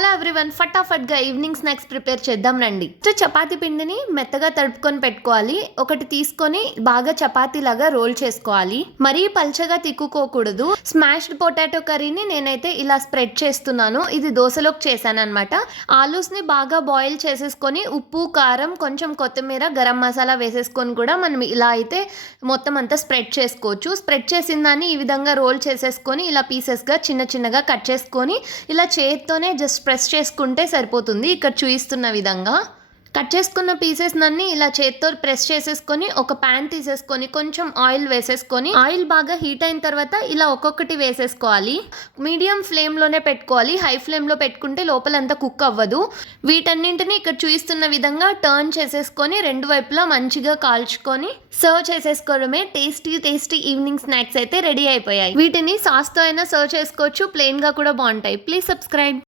Hello everyone, ఫటాఫట్గా evening snacks prepare చేద్దాం రండి. చపాతీ పిండిని మెత్తగా తడుపుకొని పెట్టుకోవాలి. ఒకటి తీసుకొని బాగా చపాతీ లాగా రోల్ చేసుకోవాలి. మరీ పల్చగా తిక్కుకోకూడదు. స్మాష్డ్ పొటాటో కర్రీని నేనైతే ఇలా స్ప్రెడ్ చేస్తున్నాను. ఇది దోశలోకి చేశాను అనమాట. ఆలూస్ ని బాగా బాయిల్ చేసేసుకొని ఉప్పు, కారం, కొంచెం కొత్తిమీర, గరం మసాలా వేసేసుకొని కూడా మనం ఇలా అయితే మొత్తం అంతా స్ప్రెడ్ చేసుకోవచ్చు. స్ప్రెడ్ చేసిన దాన్ని ఈ విధంగా రోల్ చేసేసుకొని ఇలా పీసెస్గా చిన్న చిన్నగా కట్ చేసుకొని ఇలా చేత్తోనే జస్ట్ ప్రెస్ చేసుకుంటే సరిపోతుంది. ఇక్కడ చూపిస్తున్న విధంగా కట్ చేసుకున్న పీసెస్ అన్ని ఇలా చేత్తో ప్రెస్ చేసేసుకొని ఒక ప్యాన్ తీసేసుకొని కొంచెం ఆయిల్ వేసేసుకొని ఆయిల్ బాగా హీట్ అయిన తర్వాత ఇలా ఒక్కొక్కటి వేసేసుకోవాలి. మీడియం ఫ్లేమ్లోనే పెట్టుకోవాలి. హై ఫ్లేమ్లో పెట్టుకుంటే లోపలంతా కుక్ అవ్వదు. వీటన్నింటినీ ఇక్కడ చూపిస్తున్న విధంగా టర్న్ చేసేసుకొని రెండు వైపులా మంచిగా కాల్చుకొని సర్వ్ చేసేసుకోవడమే. టేస్టీ ఈవినింగ్ స్నాక్స్ అయితే రెడీ అయిపోయాయి. వీటిని సాస్తో అయినా సర్వ్ చేసుకోవచ్చు, ప్లెయిన్గా కూడా బాగుంటాయి. Please subscribe.